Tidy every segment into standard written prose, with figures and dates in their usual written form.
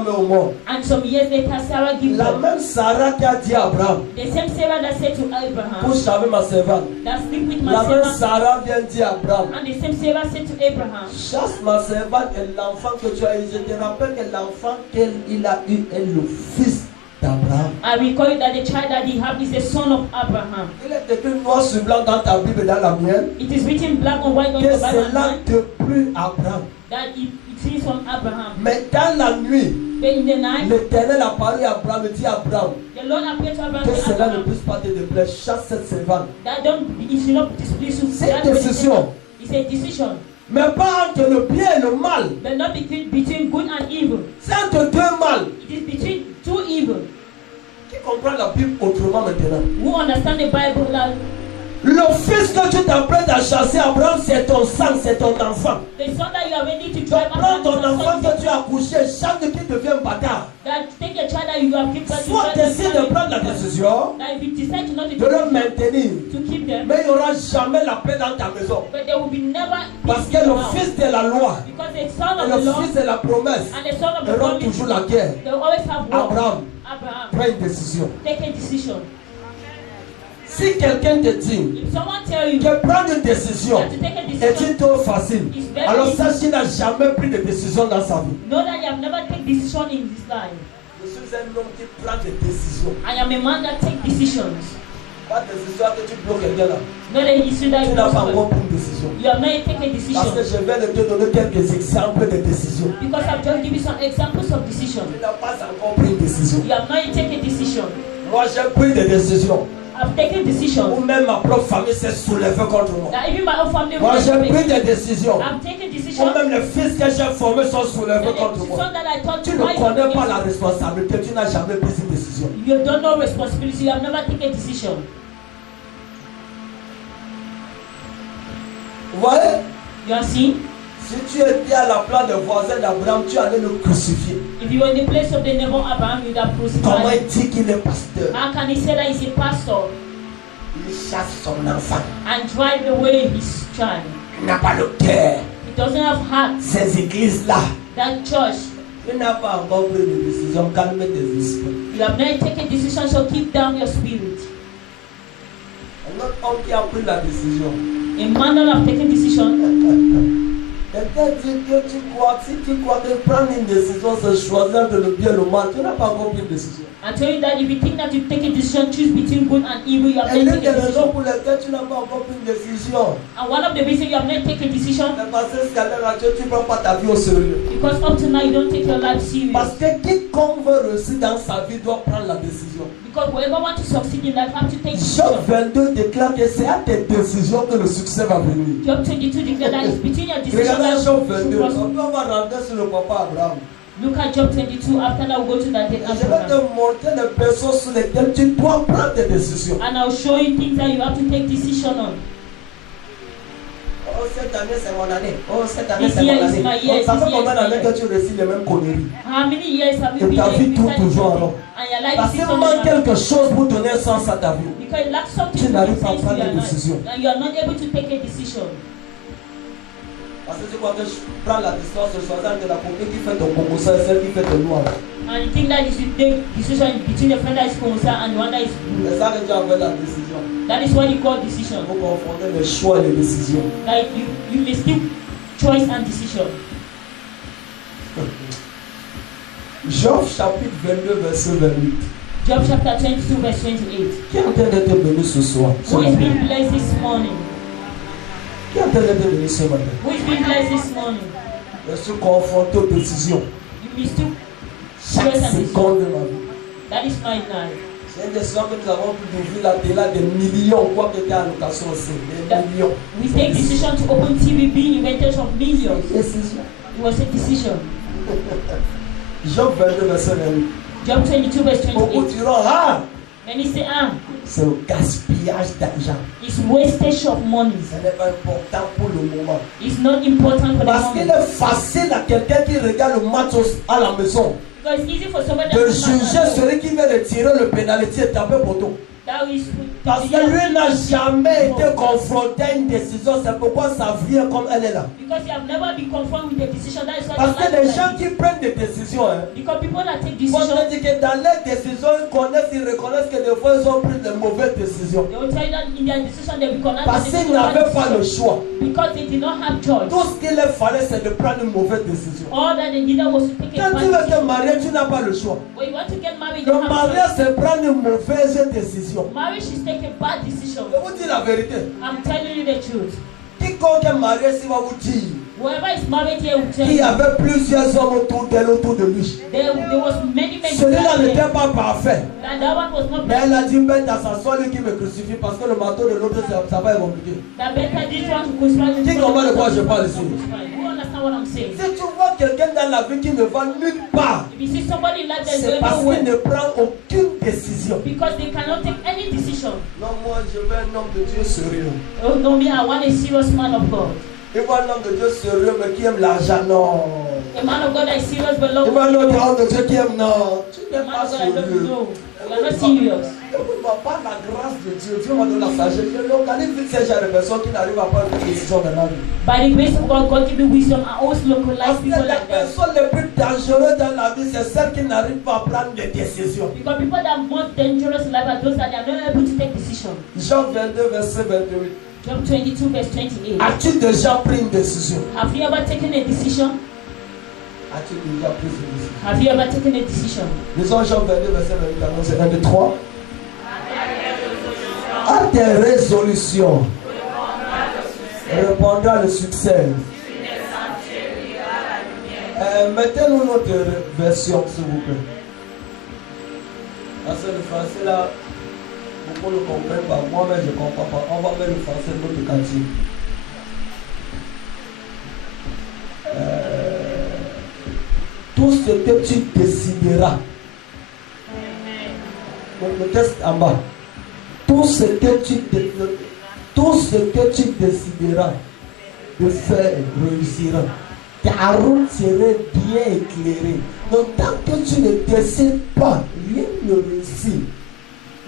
Abraham est au monde. And some years later, Sarah gave La birth. même Sarah qui a dit à Abraham, The same Sarah that said to Abraham, couche avec ma servante. that sleep with my La même servant. Sarah vient dire à Abraham, And the same Sarah said to Abraham, chasse ma servante et l'enfant que tu as eu. Je te rappelle que l'enfant qu'il a eu est le fils d'Abraham. I recall that the child that he had is the son of Abraham. Il est écrit noir sur blanc dans ta Bible et dans la mienne It is written black and white on que the Bible and cela mine depuis Abraham. that it is from Abraham. Mais dans la nuit, But in the night, l'Éternel a parlé à Abraham et dit à Abraham the Lord appeared to Abraham que and said, cela ne Abraham, puisse pas te déplaire. Chasse cette servante. that it should not displease you. C'est That une décision. It's a decision, Mais pas entre le bien et le mal. but not between good and evil. C'est entre deux mal. It is between two evil. Qui comprend la Bible autrement maintenant? Who understand the Bible that Le fils que tu t'apprêtes à chasser, Abraham, c'est ton sang, c'est ton enfant. the son that you are ready to Tu drive prends ton Abraham, enfant que tu as accouché, chaque qui devient bâtard. that take a child that you have given birth to, Soit décide de prendre la décision that if you decide to not de le maintenir. to keep them, Mais il n'y aura jamais la paix dans ta maison. but there will be never Parce peace que in le your house. fils de la loi Because the son et of le the Lord fils de la promesse and the son of the auront promise, toujours la guerre. they will always have war. Abraham, Abraham, prends une décision. take a decision. Si quelqu'un te dit If someone tell you que prendre une décision that to take a est decision, une trop facile, it's very alors easy. sache qu'il n'a jamais pris de décision dans sa vie. Know that you have never taken decision in this life. Je suis un homme qui prend des décisions. I am a man that take decisions. Pas des histoires que tu bloques quelqu'un là. Not a issue that Tu you n'as pas don't encore pris une décision. You have not yet taken a Parce que decision. je vais te donner quelques exemples de décisions. Because I've just given you some examples of decision. Tu n'as pas encore pris une décision. You have not yet taken a decision. Moi j'ai pris des décisions. I've taken Ou decisions. même ma propre famille s'est soulevée contre moi. That even my own family Moi will j'ai not pris make. des décisions. I've taken Ou decisions. même les fils que j'ai formés sont soulevés The contre moi. decision that I thought Tu to ne rise connais up pas la against. responsabilité. Tu n'as jamais pris une décision. You don't know responsibility. You have never taken a decision. Vous voyez? You are seeing? Si tu étais à la place des voisins d'Abraham, tu allais le crucifier. If you were in the place of the neighbor Abraham, you'd have Comment crucified. il dit qu'il est pasteur? How can he say that he's a pastor Il chasse son enfant. and drive away his child? Il n'a pas le cœur. He doesn't have heart. Ces églises-là, That church, tu n'as pas encore pris de décision. Calme tes esprits. you have not taken a decision, so keep down your spirit. Un autre homme qui a pris la décision. A man that have taken decision, Quelqu'un dit que si tu crois que prendre une décision, c'est choisir entre le bien et le mal, tu n'as pas encore pris une décision. I tell you that if you think that you take a decision, choose between good and evil, you have Et not l'une des taken a raisons decision. pour lesquelles tu n'as pas encore pris une décision, And one of the reasons you have not taken a decision, c'est parce que jusqu'à l'heure actuelle, tu ne prends pas ta vie au sérieux. because up to now you don't take your life serious. Parce que quiconque veut réussir dans sa vie doit prendre la décision. Because whoever wants to succeed in life have to take Job decision. 22 déclare que c'est à tes décisions que le succès va venir. Job 22 declares that it's between your decision Regardez Job that 22, you on prosper. va rentrer sur le papa Abraham. Look at Job 22. After that, we'll go to that Je vais te Abraham. montrer les personnes sur lesquelles tu dois prendre des décisions. And I'll show you things that you have to take decision on. Oh, cette année c'est mon année. Oh, cette année This c'est mon year is année. my year, Oh, ça this fait year combien is my d'années year. que tu réussis les mêmes conneries? How many years have you Et been ta there? vie tourne toujours alors. And your life Parce is qu'il still manque going on. quelque chose pour donner un sens à ta vie. Because it lacks something Tu to n'arrives make pas à sense to prendre your des décisions. life. And you are not able to take a decision. Parce que tu crois que je prends la distance, je choisis entre la copine qui fait ton commotion et celle qui fait ton noir. And you think that you should take decision between the friend that is concerned and the one that is C'est ça que tu as fait la décision. that is what you call decision. Il faut confronter les choix et les décisions. Like you mistake choice and decision. Job chapitre 22 verset 28. Job chapter 22 verse 28. Qui est en train d'être béni ce soir? Ce Who is matin? being blessed this morning? Qui est en train d'être béni ce matin? Who is being blessed this morning? Je suis confronté aux décisions. You mistook Chaque choice and decision. seconde de ma vie. That is my life. C'est une décision que nous avons pris d'ouvrir la télé à des millions, quoi que tu as à location aussi. Des millions. We take decision to open TVB inventors of millions. Décision. It was a decision. Job 22 verset 28. Job 22 verse Beaucoup 28. diront, ah, Many say, c'est le gaspillage d'argent. it's wastage of money. Ce n'est pas important pour le moment. It's not important for the Parce qu'il moment. est facile à quelqu'un qui regarde le match à la maison Because it's easy for somebody de that juger celui qui veut retirer le pénalité et taper poteau. That is Parce que lui n'a jamais été confronté à une décision. C'est pourquoi sa vie est comme elle est là. Because you have never been confronted with a decision. That is why Parce your que life les is gens like qui this. prennent des décisions, hein, Because people that take quand decisions, on dit que dans les décisions, ils reconnaissent que des fois ils ont pris de mauvaises décisions. they will tell you that in their decision they recognize Parce that they qu'ils took a bad n'avaient pas le decision. choix. Because they did not have choice. Tout ce qu'il leur fallait, c'est de prendre une mauvaise décision. All that they needed was to take a Quand tu bad veux te decision. marier, tu n'as pas le choix. When you want to get married, you Le have a mariage, choice. c'est prendre une mauvaise décision. Marriage is take a bad decision. Je vous dis la vérité. I'm telling you the truth. Quiconque est marié, s'il va vous dire Whoever is married here will tell qu'il y you avait plusieurs hommes autour d'elle, autour de lui. there was many Celui-là men n'était pas parfait. that one was not Mais elle better. a dit, mais dans sa soeur, lui qui me crucifie, parce que le marteau de l'autre, ça va être compliqué. That better this one to crucify. Qui comprend de quoi je parle ici? You understand what I'm saying? Si tu vois quelqu'un dans la vie qui ne va nulle part, If you see somebody like that c'est going parce qu'il nowhere ne prend aucune décision. because they cannot take any decision. Non, moi, je veux un homme de Dieu sérieux. Oh no, me, I want a serious man of God. Il voit un homme de Dieu sérieux, mais qui aime l'argent, non. A man of God that is serious but love. Il voit un autre homme de Dieu qui aime, non. Tu A n'es man pas of God that sérieux. doesn't know. You are not serious. Par la grâce de Dieu, Dieu m'a donné la sagesse. Je localise vite ces gens de personnes qui n'arrivent à prendre une décision dans la vie. By the grace of God, God give me wisdom. I always Parce localize que people les like that. personnes les plus dangereuses dans la vie, c'est celles qui n'arrivent pas à prendre des décisions. Because people that are most dangerous in life are those that are not able to take decisions. Jean 22, verset 28. Job 22 verse 28. As-tu déjà pris une décision? Have you ever taken a decision? As-tu déjà pris une décision? Have you ever taken a decision? Lisons Jean 22, verset 28. C'est 1, 2, 3. À tes résolutions répondra le succès. Mettez-nous notre version, s'il vous plaît. Parce que le français là, beaucoup ne comprennent pas. Moi-même, je ne comprends pas. On va mettre le français de notre quartier. Tout ce que tu décideras. Donc le texte en bas. Tout ce que tu décideras de faire réussira. Ta route serait bien éclairée. Donc tant que tu ne décides pas, rien ne réussit.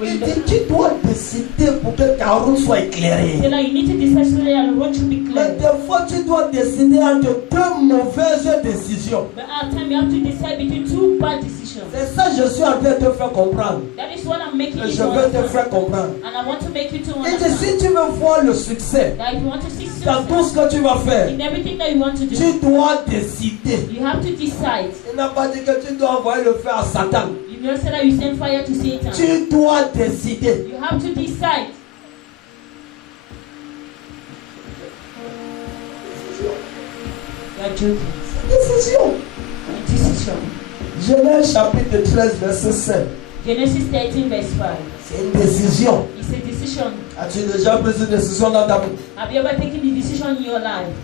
Il dit tu dois décider pour que ta route soit éclairée. So now you need to decide so that your road should be Mais clear. des fois tu dois décider entre deux mauvaises décisions. But at times you have to decide between two bad decisions. C'est ça que je suis en train de te faire comprendre. That is what I'm making Et you je to veux te understand. faire comprendre. And I want to make you to Il dit understand si tu veux voir le succès that if you want to see dans tout success ce que tu vas faire, in everything that you want to do, tu dois décider. you have to decide. Il n'a pas dit que tu dois envoyer le feu à Satan. You know, say that you send fire to Satan. Tu dois décider. You have to decide. You are joking. Décision. A decision. Genèse chapitre 13, verset 5. Genesis 13 verse 5. C'est une décision. It's a decision. As-tu déjà pris une décision dans ta vie? Have you ever taken a decision in your life?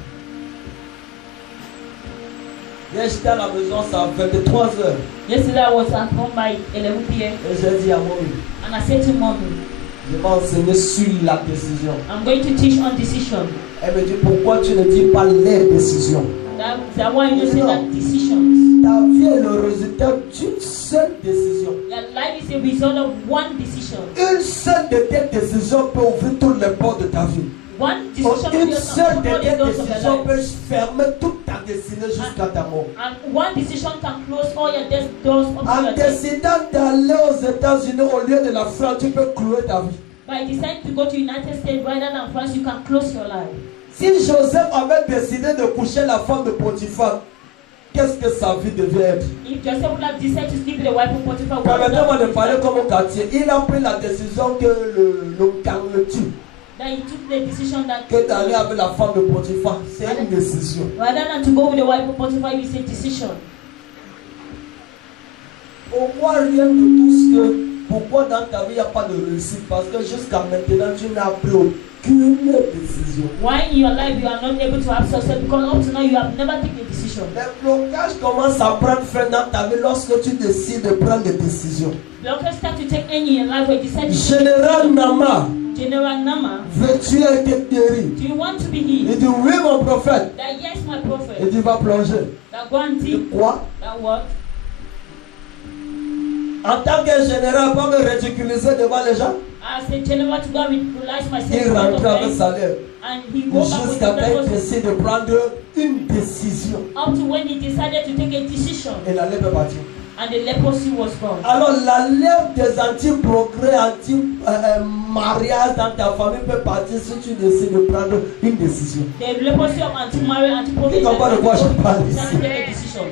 Hier, j'étais à la maison, c'est à 23 heures. Yesterday I was at home by 11 p.m. Et j'ai dit à mommy, and I said to mommy, je vais enseigner sur la décision. I'm going to teach on decision. Elle me dit, pourquoi tu ne dis pas les décisions? That's why you say that decisions. Ta vie est le résultat d'une seule décision. Your life is a result of one decision. Une seule de tes décisions peut ouvrir toutes les portes de ta vie. One decision Une will seule de open tes the doors of your décisions life. peut fermer toute ta destinée jusqu'à ta mort. And one decision can close all your doors up to En your death. décidant d'aller aux États-Unis au lieu de la France, tu peux clouer ta vie. By deciding to go to United States rather than France, you can close your life. Si Joseph avait décidé de coucher la femme de Potiphar, qu'est-ce que sa vie devait être? If Joseph would have decided to sleep with the wife of Potiphar, Permettez-moi de parler comme au quartier. Il a pris la décision que le tue. then he took the decision that Que d'aller avec la femme de Potiphar, c'est une décision. rather than to go with the wife of Potiphar, it's a decision. Pourquoi rien de tout ce que... Pourquoi dans ta vie il n'y a pas de réussite? Parce que jusqu'à maintenant, tu n'as pris aucune décision. Why in your life you are not able to have success? Because up to now you have never taken a decision. Les blocages commencent à prendre fin dans ta vie lorsque tu décides de prendre des décisions. Blockers start to take any in life where you decide to Général Nama, General Nama, veux-tu être guéri? do you want to be Il healed? dit oui mon prophète. That yes, my prophet. Il dit va plonger. That go and Il dit deep. quoi? That what? En tant que général, pas me ridiculiser devant les gens. as a general to go and utilize my Il rentrait avec self salaire. and he go back with Jusqu'à the quand il purpose décide de prendre une décision. up to when he decided to take a decision Et la lèvre est partie. and the leprosy was gone. Alors la lèvre des anti-progrès, anti-mariage dans ta famille peut partir si tu décides de prendre une décision. The leprosy of anti-marriage, Qui comprend de quoi je parle ici? take a decision.